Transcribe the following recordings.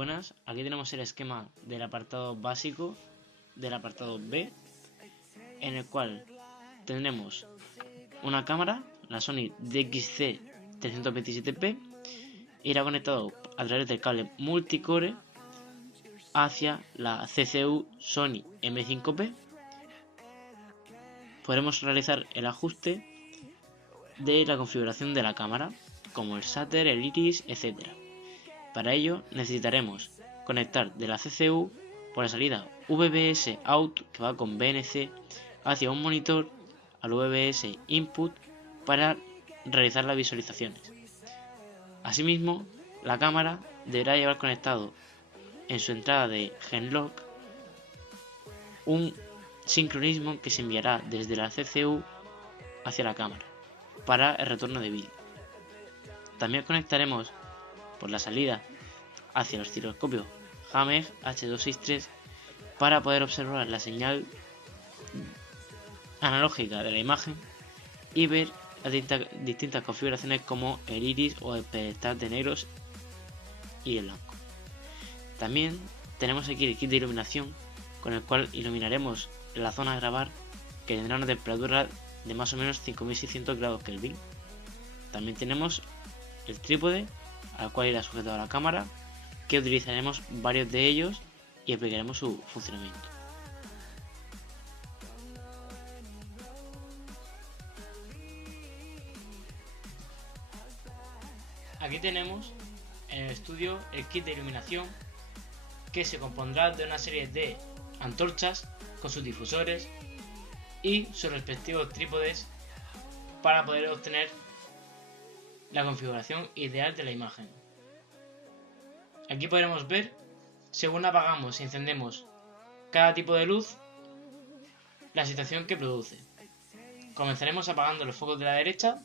Buenas, aquí tenemos el esquema del apartado básico del apartado B, en el cual tendremos una cámara, la Sony DXC327P, irá conectado a través del cable multicore hacia la CCU Sony M5P. Podremos realizar el ajuste de la configuración de la cámara, como el shutter, el iris, etc. Para ello necesitaremos conectar de la CCU por la salida VBS Out, que va con BNC, hacia un monitor al VBS Input para realizar las visualizaciones. Asimismo, la cámara deberá llevar conectado en su entrada de Genlock un sincronismo que se enviará desde la CCU hacia la cámara para el retorno de vídeo. También conectaremos por la salida hacia el osciloscopio Hammer H263 para poder observar la señal analógica de la imagen y ver las distintas configuraciones como el iris o el pedestal de negros y el blanco. También tenemos aquí el kit de iluminación con el cual iluminaremos la zona a grabar, que tendrá una temperatura de más o menos 5600 grados Kelvin. También tenemos el trípode al cual irá sujetado a la cámara, que utilizaremos varios de ellos y explicaremos su funcionamiento. Aquí tenemos en el estudio el kit de iluminación, que se compondrá de una serie de antorchas con sus difusores y sus respectivos trípodes para poder obtener la configuración ideal de la imagen. Aquí podremos ver, según apagamos y encendemos cada tipo de luz, la situación que produce. Comenzaremos apagando los focos de la derecha,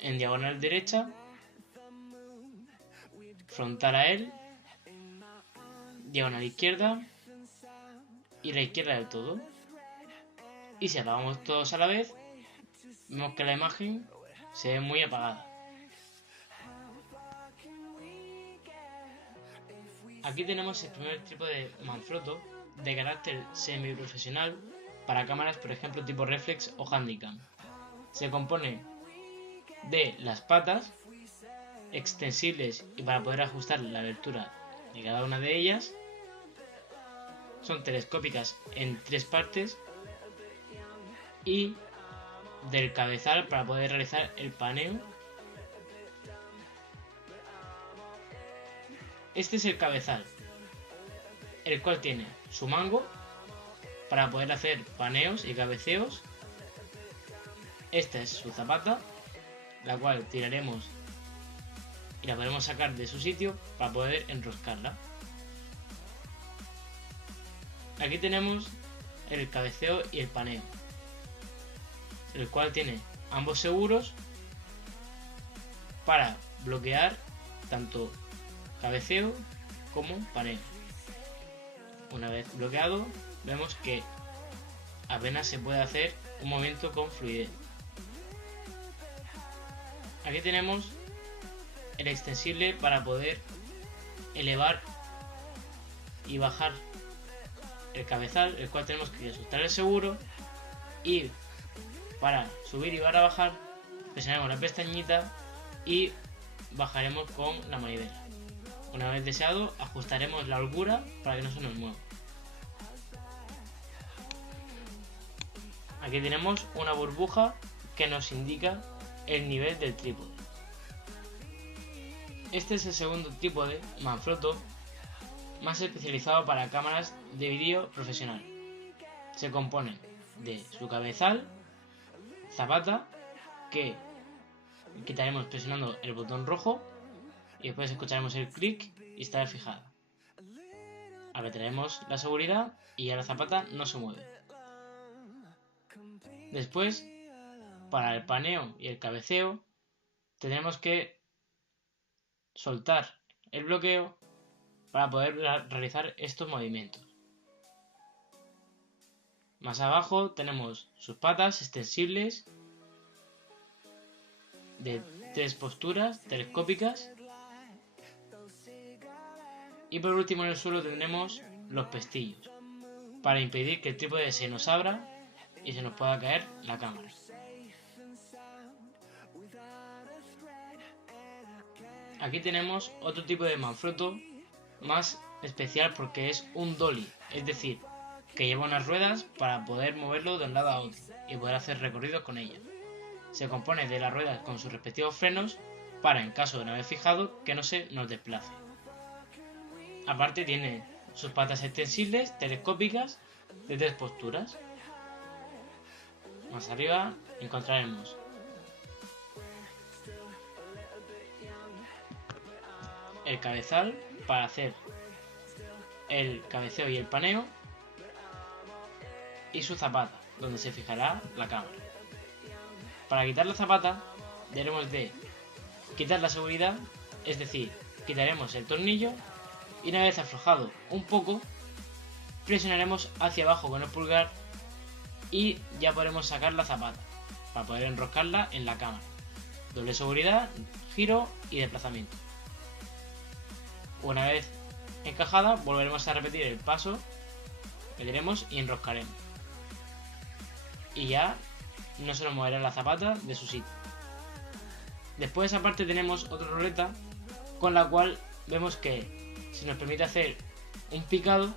en diagonal derecha, frontal a él, diagonal izquierda y la izquierda del todo. Y si apagamos todos a la vez, vemos que la imagen se ve muy apagada. Aquí tenemos el primer trípode Manfrotto de carácter semiprofesional para cámaras, por ejemplo, tipo reflex o handicam. Se compone de las patas extensibles y para poder ajustar la abertura de cada una de ellas. Son telescópicas en 3 partes y del cabezal para poder realizar el paneo. Este es el cabezal, el cual tiene su mango para poder hacer paneos y cabeceos. Esta es su zapata, la cual tiraremos y la podremos sacar de su sitio para poder enroscarla. Aquí tenemos el cabeceo y el paneo, el cual tiene ambos seguros para bloquear tanto cabeceo como paneo. Una vez bloqueado, vemos que apenas se puede hacer un movimiento con fluidez. Aquí tenemos el extensible para poder elevar y bajar el cabezal, el cual tenemos que ajustar el seguro, y para subir y para bajar presionaremos la pestañita y bajaremos con la manivela. Una vez deseado, ajustaremos la holgura para que no se nos mueva. Aquí tenemos una burbuja que nos indica el nivel del trípode. Este es el segundo trípode Manfrotto más especializado para cámaras de vídeo profesional. Se compone de su cabezal, zapata, que quitaremos presionando el botón rojo y después escucharemos el clic y estará fijada. Apretaremos la seguridad y ya la zapata no se mueve. Después, para el paneo y el cabeceo, tendremos que soltar el bloqueo para poder realizar estos movimientos. Más abajo tenemos sus patas extensibles de 3 posturas telescópicas Y por último en el suelo tendremos los pestillos, para impedir que el trípode se nos abra y se nos pueda caer la cámara. Aquí tenemos otro tipo de Manfrotto más especial porque es un dolly, es decir, que lleva unas ruedas para poder moverlo de un lado a otro y poder hacer recorridos con ella. Se compone de las ruedas con sus respectivos frenos para, en caso de no haber fijado, que no se nos desplace. Aparte tiene sus patas extensibles telescópicas de 3 posturas. Más arriba encontraremos el cabezal para hacer el cabeceo y el paneo, y su zapata, donde se fijará la cámara. Para quitar la zapata debemos de quitar la seguridad, es decir, quitaremos el tornillo y una vez aflojado un poco, presionaremos hacia abajo con el pulgar y ya podremos sacar la zapata para poder enroscarla en la cámara. Doble seguridad, giro y desplazamiento. Una vez encajada, volveremos a repetir el paso que diremos y enroscaremos. Y ya no se nos moverá la zapata de su sitio. Después de esa parte tenemos otra ruleta con la cual vemos que se nos permite hacer un picado,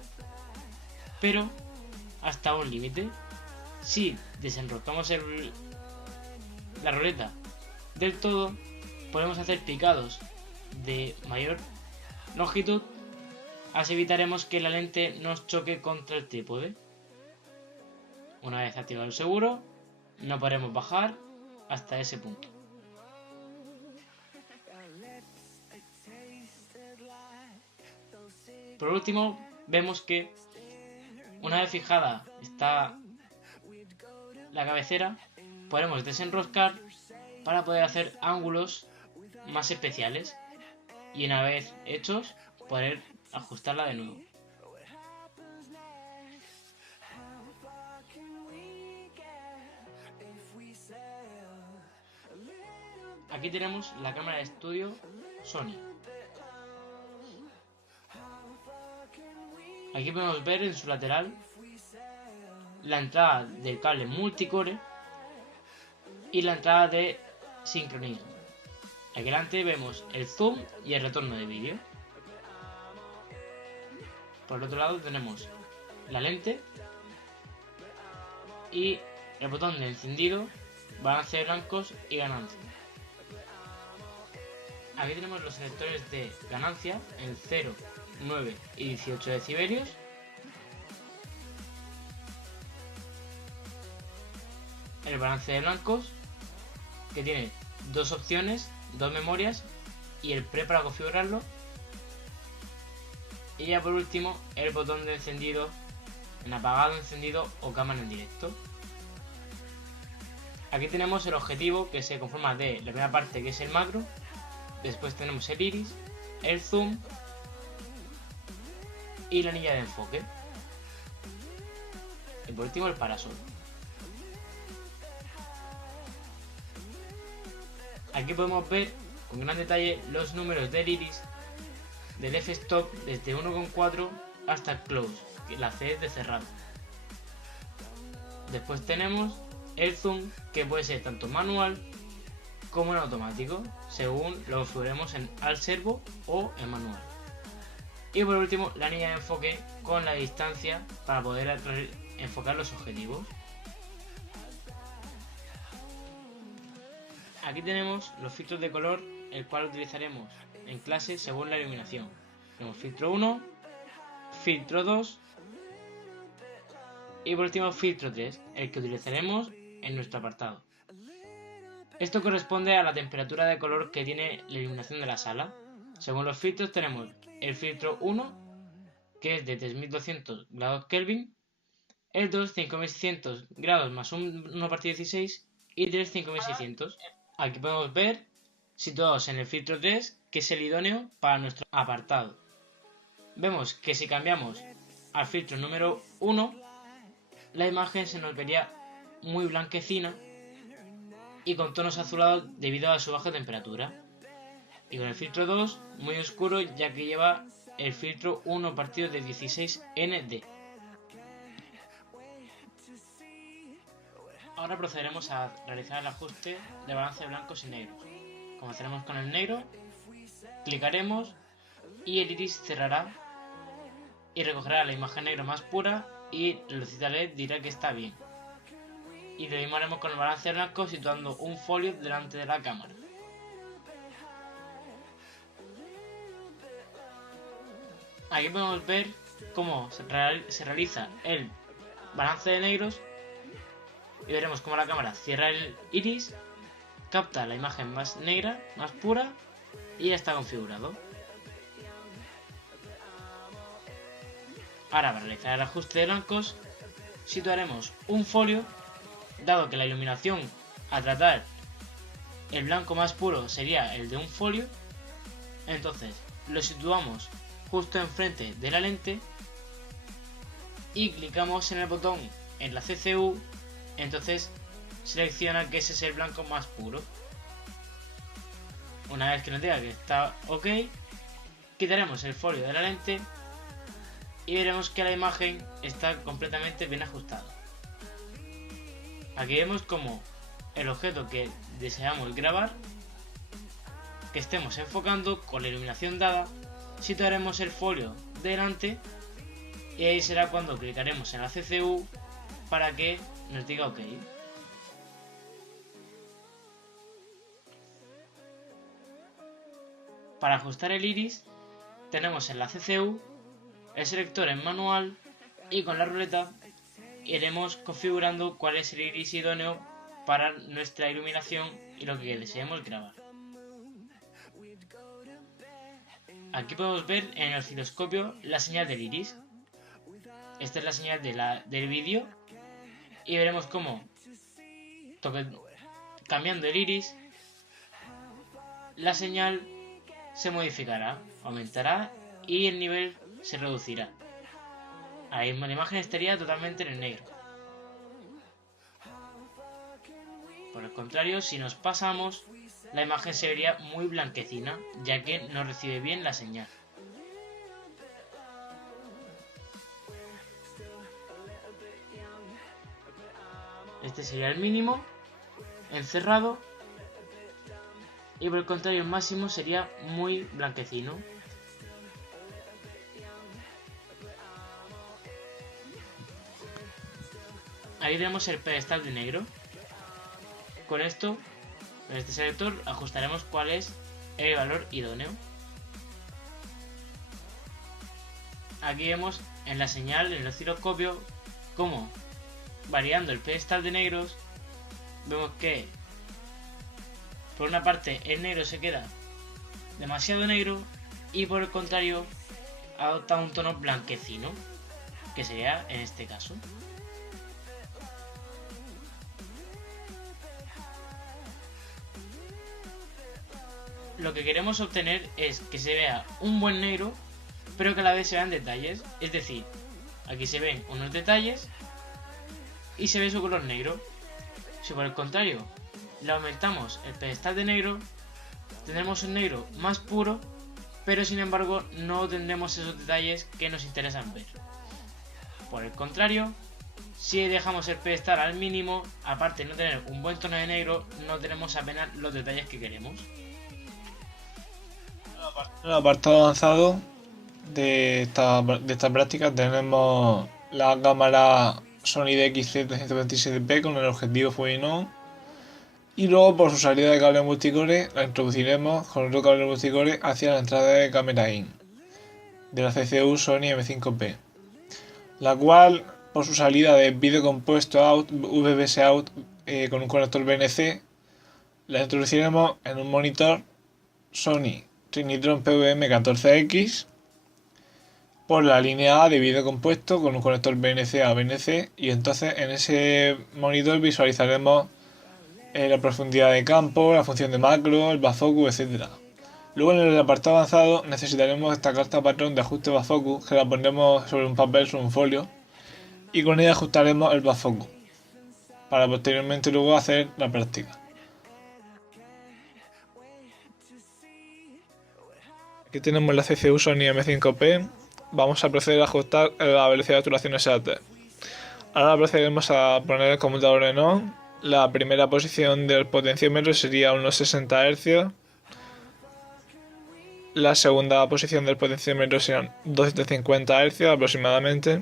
pero hasta un límite. Si desenroscamos la ruleta del todo, podemos hacer picados de mayor longitud, así evitaremos que la lente nos choque contra el trípode. Una vez activado el seguro, no podremos bajar hasta ese punto. Por último, vemos que una vez fijada está la cabecera, podremos desenroscar para poder hacer ángulos más especiales y una vez hechos poder ajustarla de nuevo. Aquí tenemos la cámara de estudio Sony. Aquí podemos ver en su lateral la entrada del cable multicore y la entrada de sincronismo. Aquí delante vemos el zoom y el retorno de vídeo. Por el otro lado tenemos la lente y el botón de encendido, balance de blancos y ganancia. Aquí tenemos los selectores de ganancia en 0, 9 y 18 decibelios. El balance de blancos, que tiene dos opciones, dos memorias y el pre para configurarlo. Y ya por último el botón de encendido en apagado, encendido o cámara en directo. Aquí tenemos el objetivo, que se conforma de la primera parte, que es el macro. Después tenemos el iris, el zoom y la anilla de enfoque. Y por último el parasol. Aquí podemos ver con gran detalle los números del iris, del f-stop desde 1,4 hasta close, que la C es de cerrado. Después tenemos el zoom, que puede ser tanto manual como en automático, según lo configuremos en alt servo o en manual. Y por último la anilla de enfoque con la distancia para poder enfocar los objetivos. Aquí tenemos los filtros de color, el cual utilizaremos en clase según la iluminación. Tenemos filtro 1, filtro 2 y por último filtro 3, el que utilizaremos en nuestro apartado. Esto corresponde a la temperatura de color que tiene la iluminación de la sala. Según los filtros tenemos el filtro 1, que es de 3200 grados Kelvin, el 2 5600 grados más 1/16 y 3 5600. Aquí podemos ver situados en el filtro 3, que es el idóneo para nuestro apartado. Vemos que si cambiamos al filtro número 1, la imagen se nos vería muy blanquecina y con tonos azulados debido a su baja temperatura. Y con el filtro 2, muy oscuro, ya que lleva el filtro 1 partido de 16ND. Ahora procederemos a realizar el ajuste de balance de blancos y negros. Comenzaremos con el negro, clicaremos y el iris cerrará y recogerá la imagen negra más pura y la lucita LED dirá que está bien. Y lo mismo haremos con el balance de blancos situando un folio delante de la cámara. Aquí podemos ver cómo se realiza el balance de negros y veremos cómo la cámara cierra el iris, capta la imagen más negra, más pura y ya está configurado. Ahora, para realizar el ajuste de blancos, situaremos un folio, dado que la iluminación a tratar el blanco más puro sería el de un folio, entonces lo situamos justo enfrente de la lente y clicamos en el botón en la CCU, entonces selecciona que ese es el blanco más puro. Una vez que nos diga que está ok, quitaremos el folio de la lente y veremos que la imagen está completamente bien ajustada. Aquí vemos como el objeto que deseamos grabar, que estemos enfocando con la iluminación dada, situaremos el folio delante y ahí será cuando clicaremos en la CCU para que nos diga ok. Para ajustar el iris tenemos en la CCU el selector en manual y con la ruleta iremos configurando cuál es el iris idóneo para nuestra iluminación y lo que deseemos grabar. Aquí podemos ver en el osciloscopio la señal del iris. Esta es la señal del vídeo y veremos cómo cambiando el iris la señal se modificará, aumentará y el nivel se reducirá. Ahí la imagen estaría totalmente en el negro. Por el contrario, si nos pasamos, la imagen se vería muy blanquecina, ya que no recibe bien la señal. Este sería el mínimo, encerrado, y por el contrario el máximo sería muy blanquecino. Ahí tenemos el pedestal de negro. Con esto, en este selector, ajustaremos cuál es el valor idóneo. Aquí vemos en la señal, en el osciloscopio, cómo variando el pedestal de negros, vemos que por una parte el negro se queda demasiado negro y por el contrario adopta un tono blanquecino, que sería en este caso. Lo que queremos obtener es que se vea un buen negro, pero que a la vez se vean detalles. Es decir, aquí se ven unos detalles y se ve su color negro. Si por el contrario le aumentamos el pedestal de negro, tendremos un negro más puro, pero sin embargo no tendremos esos detalles que nos interesan ver. Por el contrario, si dejamos el pedestal al mínimo, aparte de no tener un buen tono de negro, no tenemos apenas los detalles que queremos. En el apartado avanzado de esta práctica tenemos la cámara Sony DXZ127P con el objetivo Fujinon y luego por su salida de cable multicore la introduciremos con otro cable multicore hacia la entrada de cámara IN de la CCU Sony M5P, la cual por su salida de vídeo compuesto out VBS out con un conector BNC la introduciremos en un monitor Sony Trinitron PVM14X por la línea A de vídeo compuesto con un conector BNC a BNC y entonces en ese monitor visualizaremos la profundidad de campo, la función de macro, el backfocus, etc. Luego en el apartado avanzado necesitaremos esta carta patrón de ajuste backfocus que la pondremos sobre un papel, sobre un folio y con ella ajustaremos el backfocus para posteriormente luego hacer la práctica. Aquí tenemos la CPU Sony M5P. Vamos a proceder a ajustar la velocidad de obturación shutter. Ahora procederemos a poner el conmutador en on. La primera posición del potenciómetro sería unos 60 Hz. La segunda posición del potenciómetro serían 250 Hz aproximadamente.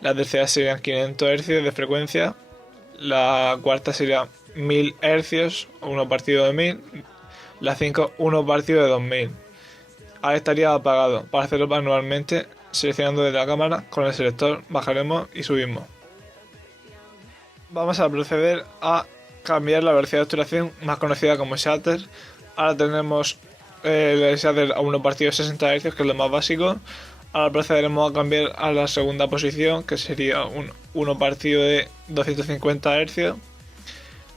La tercera serían 500 Hz de frecuencia. La cuarta sería 1000 Hz, 1 partido de 1000. La 5, 1 partido de 2000. Ahora estaría apagado. Para hacerlo manualmente, seleccionando desde la cámara, con el selector bajaremos y subimos. Vamos a proceder a cambiar la velocidad de obturación, más conocida como shutter. Ahora tenemos el shutter a 1 partido de 60 Hz, que es lo más básico. Ahora procederemos a cambiar a la segunda posición, que sería 1 partido de 250 Hz.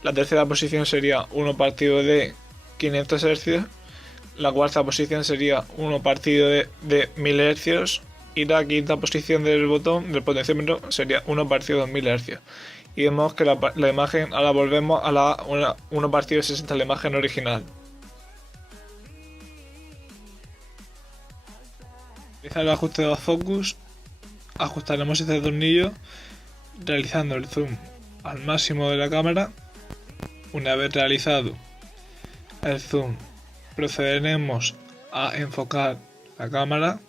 La tercera posición sería 1 partido de 500 Hz. La cuarta posición sería 1 partido de 1000 Hz. Y la quinta posición del botón del potenciómetro sería 1 partido de 2000 Hz. Y vemos que la imagen, ahora volvemos a la 1 partido de 60, la imagen original. Realizar el ajuste de los focus. Ajustaremos este tornillo realizando el zoom al máximo de la cámara. Una vez realizado el zoom, procederemos a enfocar la cámara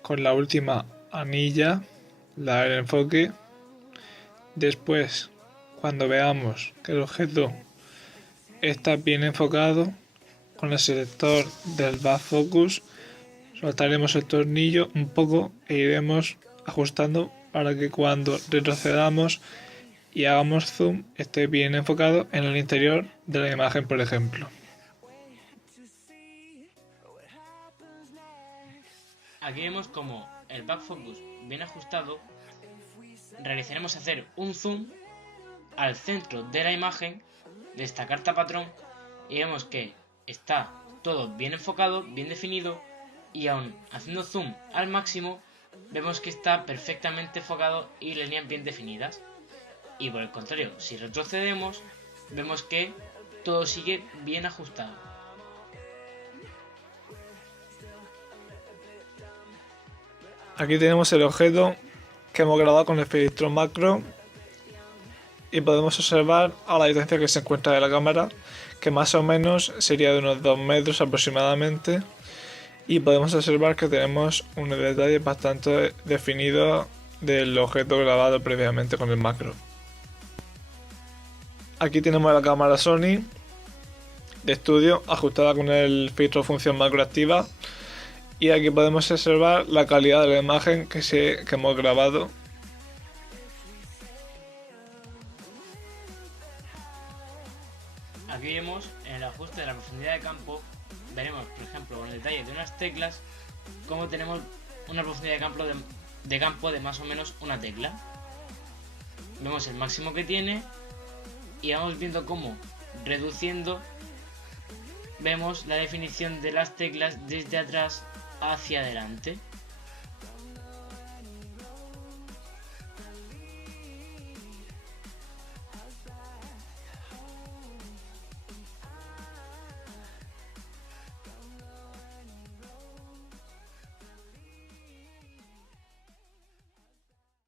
con la última anilla, la del enfoque. Después, cuando veamos que el objeto está bien enfocado, con el selector del back focus soltaremos el tornillo un poco e iremos ajustando para que cuando retrocedamos y hagamos zoom esté bien enfocado en el interior de la imagen, por ejemplo. Aquí vemos como el back focus bien ajustado. Realizaremos hacer un zoom al centro de la imagen de esta carta patrón y vemos que está todo bien enfocado, bien definido, y aún haciendo zoom al máximo vemos que está perfectamente enfocado y líneas bien definidas. Y por el contrario, si retrocedemos vemos que todo sigue bien ajustado. Aquí tenemos el objeto que hemos grabado con el filtro macro y podemos observar a la distancia que se encuentra de la cámara, que más o menos sería de unos 2 metros aproximadamente, y podemos observar que tenemos unos detalles bastante definidos del objeto grabado previamente con el macro. Aquí tenemos la cámara Sony de estudio ajustada con el filtro función macro activa. Y aquí podemos observar la calidad de la imagen que hemos grabado. Aquí vemos en el ajuste de la profundidad de campo, veremos por ejemplo con el detalle de unas teclas cómo tenemos una profundidad de campo de más o menos una tecla. Vemos el máximo que tiene y vamos viendo cómo reduciendo vemos la definición de las teclas desde atrás hacia adelante.